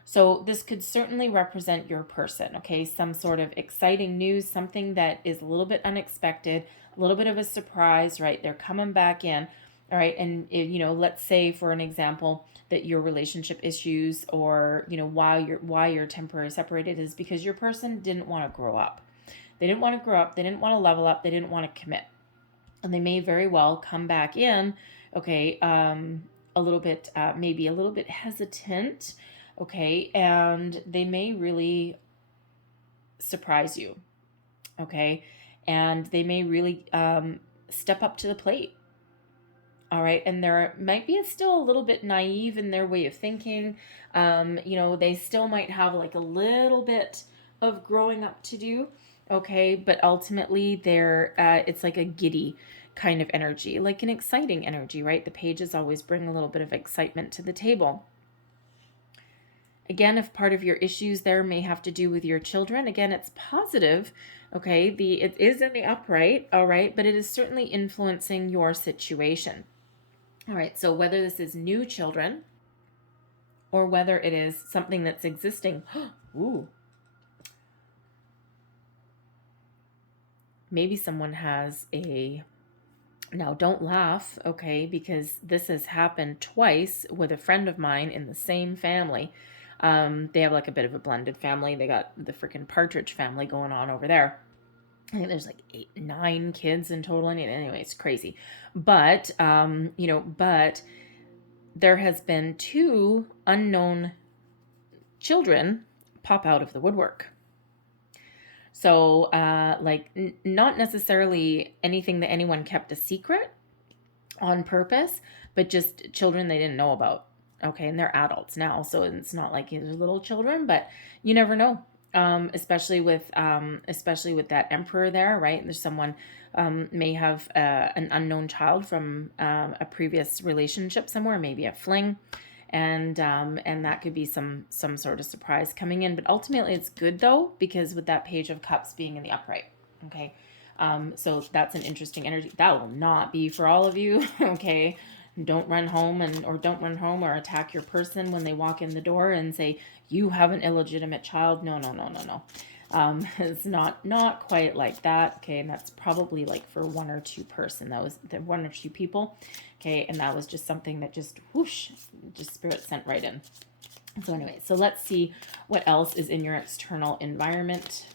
So this could certainly represent your person, okay? Some sort of exciting news, something that is a little bit unexpected, a little bit of a surprise, right? They're coming back in, all right? And, let's say, for an example, that your relationship issues or, why you're temporarily separated is because your person didn't want to grow up. They didn't want to grow up. They didn't want to level up. They didn't want to commit. And they may very well come back in, okay, maybe a little bit hesitant, okay, and they may really surprise you, okay, and they may really step up to the plate, all right, and there might be still a little bit naive in their way of thinking. They still might have like a little bit of growing up to do, okay, but ultimately it's like a giddy kind of energy, like an exciting energy, right? The pages always bring a little bit of excitement to the table. Again, if part of your issues there may have to do with your children, again, it's positive. Okay, it is in the upright, all right, but it is certainly influencing your situation. All right, so whether this is new children or whether it is something that's existing, ooh, maybe someone has a, now don't laugh, okay, because this has happened twice with a friend of mine in the same family. They have like a bit of a blended family. They got the freaking Partridge family going on over there. I think there's like 8, 9 kids in total. Anyway, it's crazy. But, but there has been 2 unknown children pop out of the woodwork. So, not necessarily anything that anyone kept a secret on purpose, but just children they didn't know about. Okay, and they're adults now, so it's not like they're little children, but you never know. Especially with that emperor there, right? There's someone may have an unknown child from a previous relationship somewhere, maybe a fling, and that could be some sort of surprise coming in. But ultimately, it's good though, because with that Page of Cups being in the upright, okay. So that's an interesting energy. That will not be for all of you, okay. Don't run home or attack your person when they walk in the door and say you have an illegitimate child. No. It's not quite like that. Okay, and that's probably like for 1 or 2 person. That was the 1 or 2 people. Okay, and that was just something that just whoosh, just spirit sent right in. So anyway, so let's see what else is in your external environment.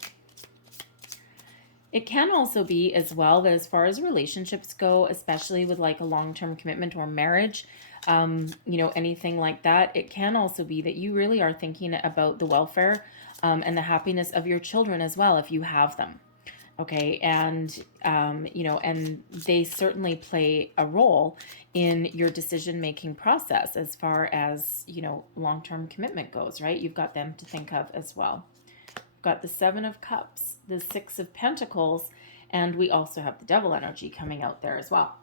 It can also be as well that as far as relationships go, especially with like a long-term commitment or marriage, anything like that, it can also be that you really are thinking about the welfare and the happiness of your children as well, if you have them. Okay, and and they certainly play a role in your decision-making process as far as, long-term commitment goes, right? You've got them to think of as well. Got the 7 of Cups, the 6 of Pentacles, and we also have the Devil energy coming out there as well.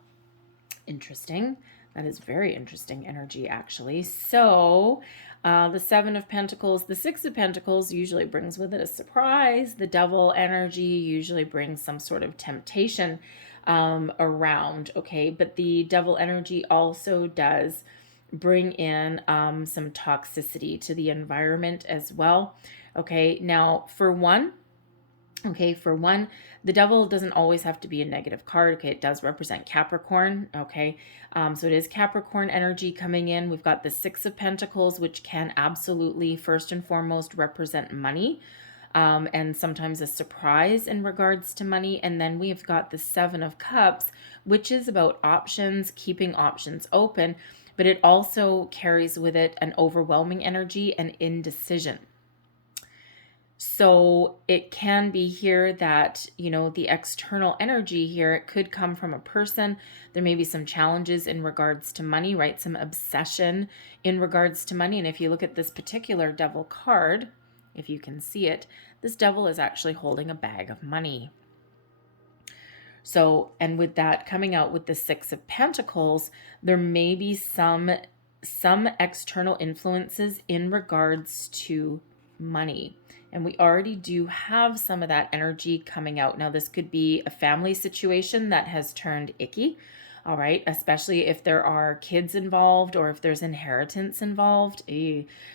Interesting. That is very interesting energy, actually. So the 7 of Pentacles, the 6 of Pentacles usually brings with it a surprise. The Devil energy usually brings some sort of temptation around, okay? But the Devil energy also does bring in some toxicity to the environment as well. Okay, now for one, the Devil doesn't always have to be a negative card. Okay, it does represent Capricorn. Okay, so it is Capricorn energy coming in. We've got the 6 of Pentacles, which can absolutely, first and foremost, represent money. And sometimes a surprise in regards to money. And then we've got the 7 of Cups, which is about options, keeping options open, but it also carries with it an overwhelming energy and indecision. So it can be here that, the external energy here, it could come from a person. There may be some challenges in regards to money, right? Some obsession in regards to money. And if you look at this particular Devil card, if you can see it, this Devil is actually holding a bag of money. So, and with that coming out with the 6 of Pentacles, there may be some external influences in regards to money. And we already do have some of that energy coming out. Now, this could be a family situation that has turned icky, all right? Especially if there are kids involved or if there's inheritance involved.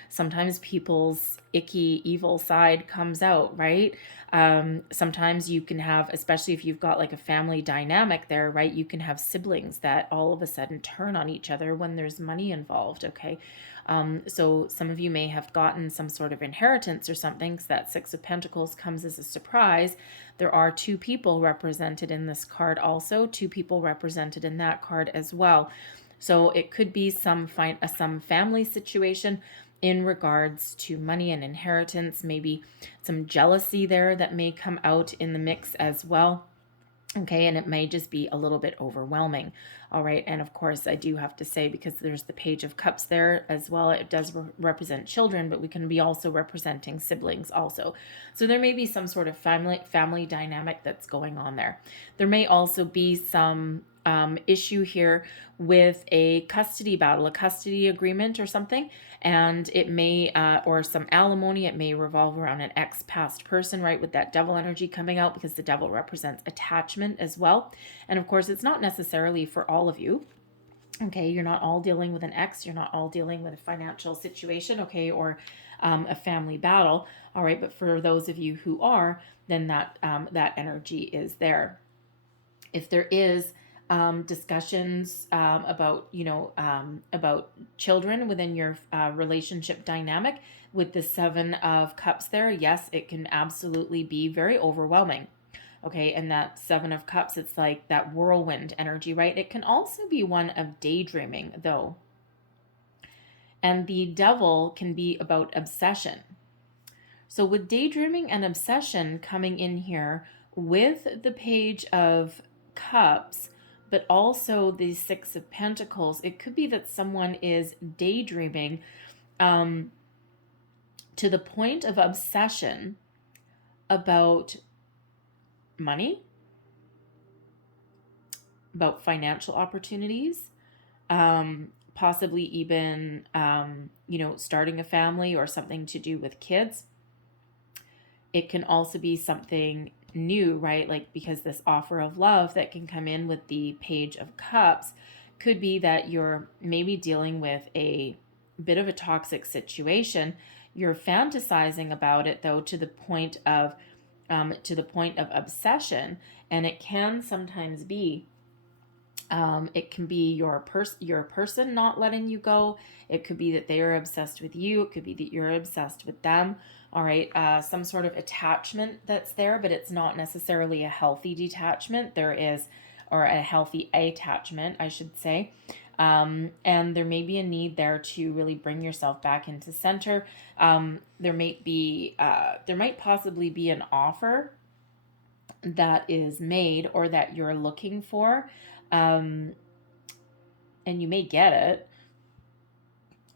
Sometimes people's icky, evil side comes out, right? Sometimes you can have, especially if you've got like a family dynamic there, right? You can have siblings that all of a sudden turn on each other when there's money involved, okay? So some of you may have gotten some sort of inheritance or something, because that 6 of Pentacles comes as a surprise. There are 2 people represented in this card also, 2 people represented in that card as well. So it could be some family situation in regards to money and inheritance, maybe some jealousy there that may come out in the mix as well. Okay, and it may just be a little bit overwhelming. All right, and of course, I do have to say, because there's the Page of Cups there as well, it does represent children, but we can be also representing siblings also. So there may be some sort of family dynamic that's going on there. There may also be some issue here with a custody battle, a custody agreement or something, and it may, or some alimony, it may revolve around an ex-past person, right, with that devil energy coming out, because the devil represents attachment as well. And of course, it's not necessarily for all of you. Okay, you're not all dealing with an ex, you're not all dealing with a financial situation, okay, or a family battle, all right, but for those of you who are, then that energy is there. If there is discussions about, about children within your relationship dynamic with the Seven of Cups there, yes, it can absolutely be very overwhelming. Okay, and that Seven of Cups, it's like that whirlwind energy, right? It can also be one of daydreaming, though. And the devil can be about obsession. So with daydreaming and obsession coming in here with the Page of Cups, but also the Six of Pentacles, it could be that someone is daydreaming to the point of obsession about money, about financial opportunities, possibly even, starting a family or something to do with kids. It can also be something new, right? Like, because this offer of love that can come in with the Page of Cups could be that you're maybe dealing with a bit of a toxic situation. You're fantasizing about it, though, to the point of obsession, and it can sometimes be it can be your person not letting you go. It could be that they are obsessed with you. It could be that you're obsessed with them. All right, some sort of attachment that's there, but it's not necessarily a healthy detachment. There is, or a healthy attachment, I should say. And there may be a need there to really bring yourself back into center. There might possibly be an offer that is made or that you're looking for, and you may get it,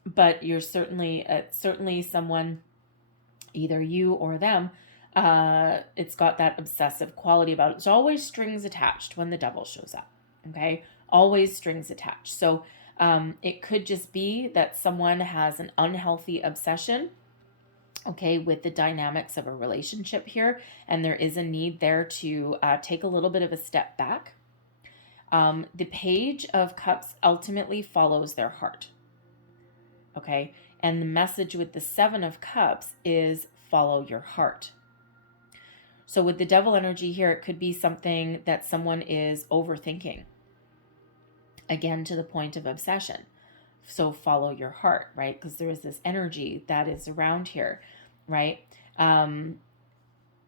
but you're certainly someone, either you or them, it's got that obsessive quality about it. There's always strings attached when the devil shows up. Okay, always strings attached. So it could just be that someone has an unhealthy obsession, okay, with the dynamics of a relationship here, and there is a need there to take a little bit of a step back. The Page of Cups ultimately follows their heart, okay, and the message with the Seven of Cups is follow your heart. So with the devil energy here, it could be something that someone is overthinking, again, to the point of obsession. So follow your heart, right? Because there is this energy that is around here, right?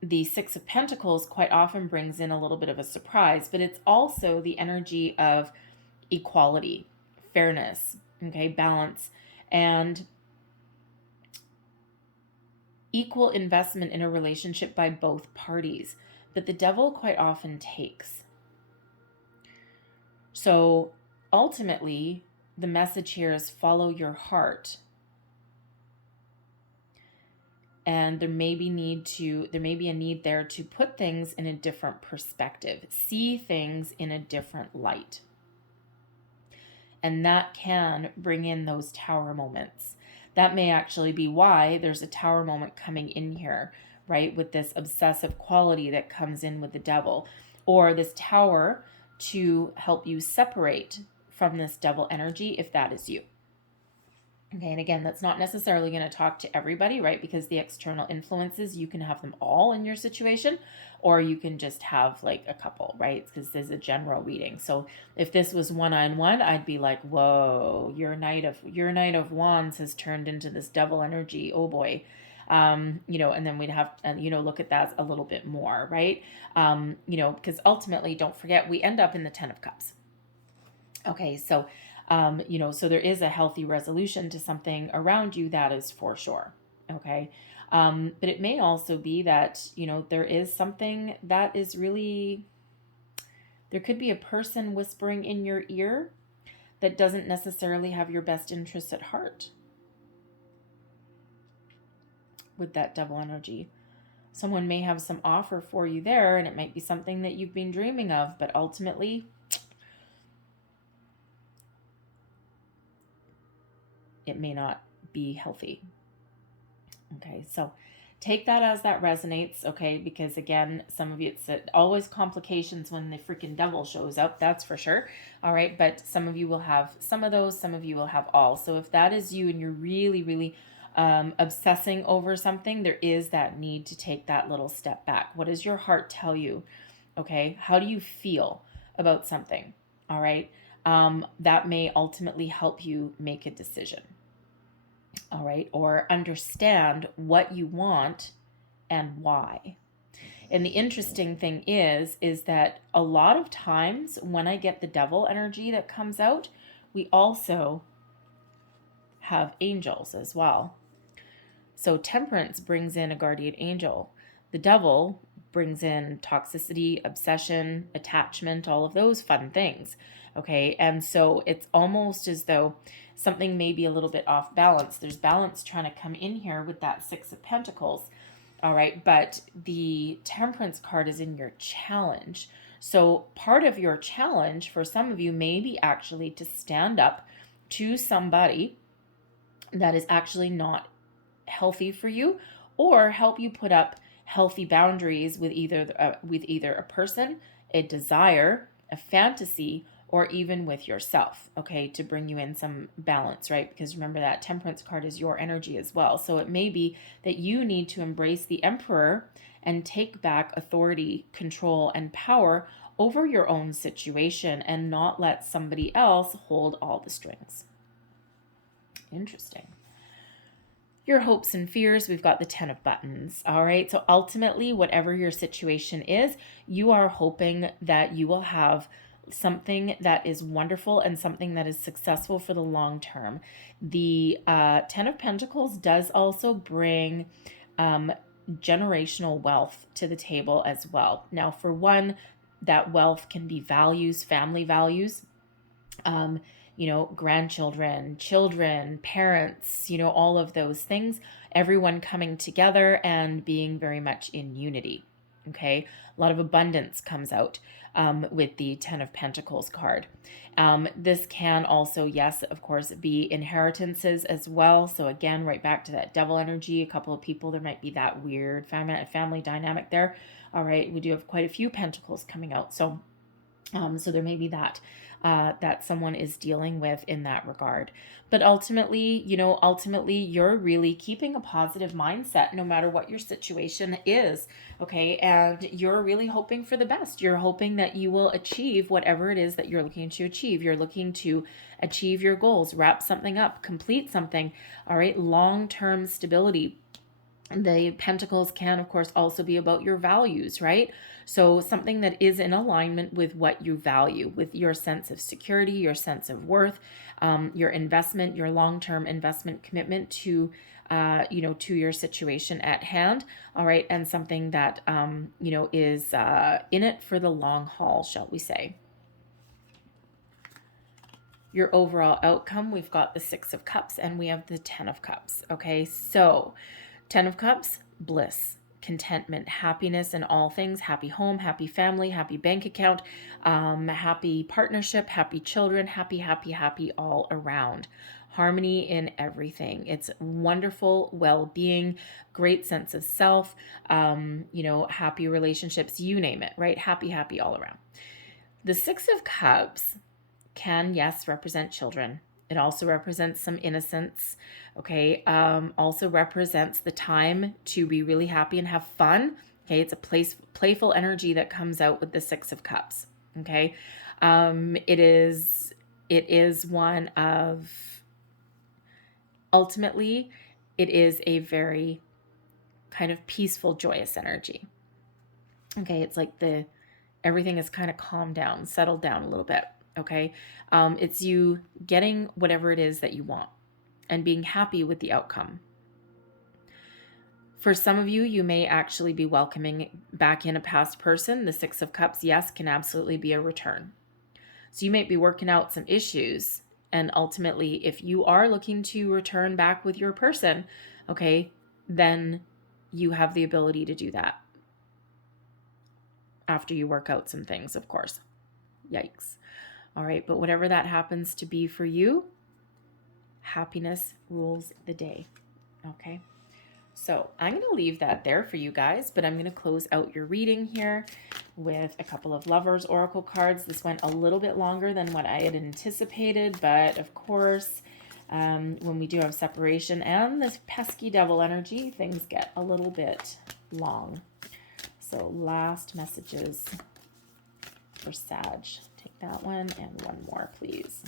The Six of Pentacles quite often brings in a little bit of a surprise, but it's also the energy of equality, fairness, okay, balance, and equal investment in a relationship by both parties. But the devil quite often takes. So ultimately, the message here is follow your heart. And there may be a need there to put things in a different perspective, see things in a different light. And that can bring in those tower moments. That may actually be why there's a tower moment coming in here, right? With this obsessive quality that comes in with the devil, or this tower to help you separate from this devil energy, if that is you. Okay, and again, that's not necessarily going to talk to everybody, right? Because the external influences, you can have them all in your situation, or you can just have like a couple, right? Because there's a general reading. So if this was one-on-one, I'd be like, whoa, your Knight of Wands has turned into this devil energy. Oh boy. And then we'd have, look at that a little bit more, right? Because ultimately, don't forget, we end up in the Ten of Cups. Okay, so so there is a healthy resolution to something around you, that is for sure. Okay. But it may also be that, there is something that is really, there could be a person whispering in your ear that doesn't necessarily have your best interests at heart with that devil energy. Someone may have some offer for you there, and it might be something that you've been dreaming of, but ultimately, it may not be healthy. Okay, so take that as that resonates, okay? Because again, some of you, it's always complications when the freaking devil shows up, that's for sure. All right, but some of you will have some of those, some of you will have all. So if that is you and you're really, really obsessing over something, there is that need to take that little step back. What does your heart tell you? Okay, how do you feel about something? All right, that may ultimately help you make a decision. All right, or understand what you want and why. And the interesting thing is that a lot of times when I get the devil energy that comes out, we also have angels as well. So temperance brings in a guardian angel. The devil brings in toxicity, obsession, attachment, all of those fun things. Okay, and so it's almost as though something may be a little bit off balance. There's balance trying to come in here with that Six of Pentacles. All right, but the Temperance card is in your challenge. So part of your challenge for some of you may be actually to stand up to somebody that is actually not healthy for you, or help you put up healthy boundaries with either a person, a desire, a fantasy, or even with yourself, okay, to bring you in some balance, right? Because remember that Temperance card is your energy as well. So it may be that you need to embrace the Emperor and take back authority, control, and power over your own situation and not let somebody else hold all the strings. Interesting. Your hopes and fears, we've got the 10 of buttons. All right, so ultimately, whatever your situation is, you are hoping that you will have something that is wonderful and something that is successful for the long term. The 10 of Pentacles does also bring generational wealth to the table as well. Now, for one, that wealth can be values, family values, grandchildren, children, parents, all of those things, everyone coming together and being very much in unity. Okay, a lot of abundance comes out with the 10 of Pentacles card. This can also, yes, of course, be inheritances as well. So again, right back to that devil energy, a couple of people, there might be that weird family dynamic there. All right, we do have quite a few pentacles coming out. So there may be that someone is dealing with in that regard. But ultimately, you're really keeping a positive mindset no matter what your situation is, okay? And you're really hoping for the best. You're hoping that you will achieve whatever it is that you're looking to achieve. You're looking to achieve your goals, wrap something up, complete something, all right? Long-term stability. The pentacles can, of course, also be about your values, right? So something that is in alignment with what you value, with your sense of security, your sense of worth, your investment, your long-term investment commitment to your situation at hand. All right. And something that, is in it for the long haul, shall we say. Your overall outcome, we've got the 6 of Cups and we have the 10 of Cups. Okay. So 10 of Cups, bliss, contentment, happiness in all things, happy home, happy family, happy bank account, happy partnership, happy children, happy all around. Harmony in everything. It's wonderful well-being, great sense of self, happy relationships, you name it, right? Happy all around. The 6 of Cups can, yes, represent children. It also represents some innocence, okay? Also represents the time to be really happy and have fun, okay? It's a playful energy that comes out with the 6 of Cups, okay? It is one of, ultimately, it is a very kind of peaceful, joyous energy, okay? It's like everything is kind of calmed down, settled down a little bit. Okay. It's you getting whatever it is that you want and being happy with the outcome. For some of you, you may actually be welcoming back in a past person. The 6 of Cups, yes, can absolutely be a return. So you might be working out some issues. And ultimately, if you are looking to return back with your person, okay, then you have the ability to do that after you work out some things, of course. Yikes. All right, but whatever that happens to be for you, Happiness rules the day. Okay. So I'm going to leave that there for you guys, but I'm going to close out your reading here with a couple of Lovers Oracle cards. This went a little bit longer than what I had anticipated, but of course, when we do have separation and this pesky devil energy, things get a little bit long. So last messages for Sag. Take that one and one more, please.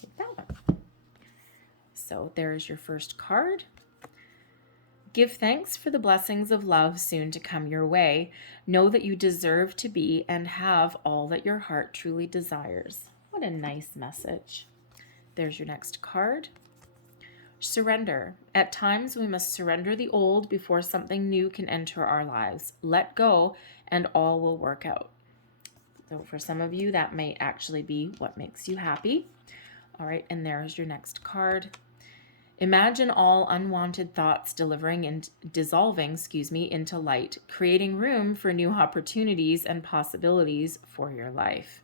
Take that one. So there's your first card. Give thanks for the blessings of love soon to come your way. Know that you deserve to be and have all that your heart truly desires. What a nice message. There's your next card. Surrender. At times we must surrender the old before something new can enter our lives. Let go and all will work out. So for some of you, that may actually be what makes you happy. All right, and there's your next card. Imagine all unwanted thoughts dissolving into light, creating room for new opportunities and possibilities for your life.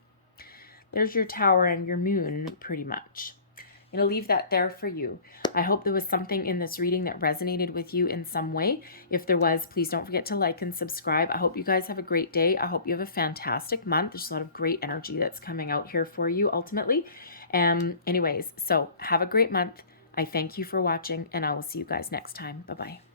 There's your Tower and your Moon, pretty much. I'm going to leave that there for you. I hope there was something in this reading that resonated with you in some way. If there was, please don't forget to like and subscribe. I hope you guys have a great day. I hope you have a fantastic month. There's a lot of great energy that's coming out here for you ultimately. Anyways, so have a great month. I thank you for watching, and I will see you guys next time. Bye-bye.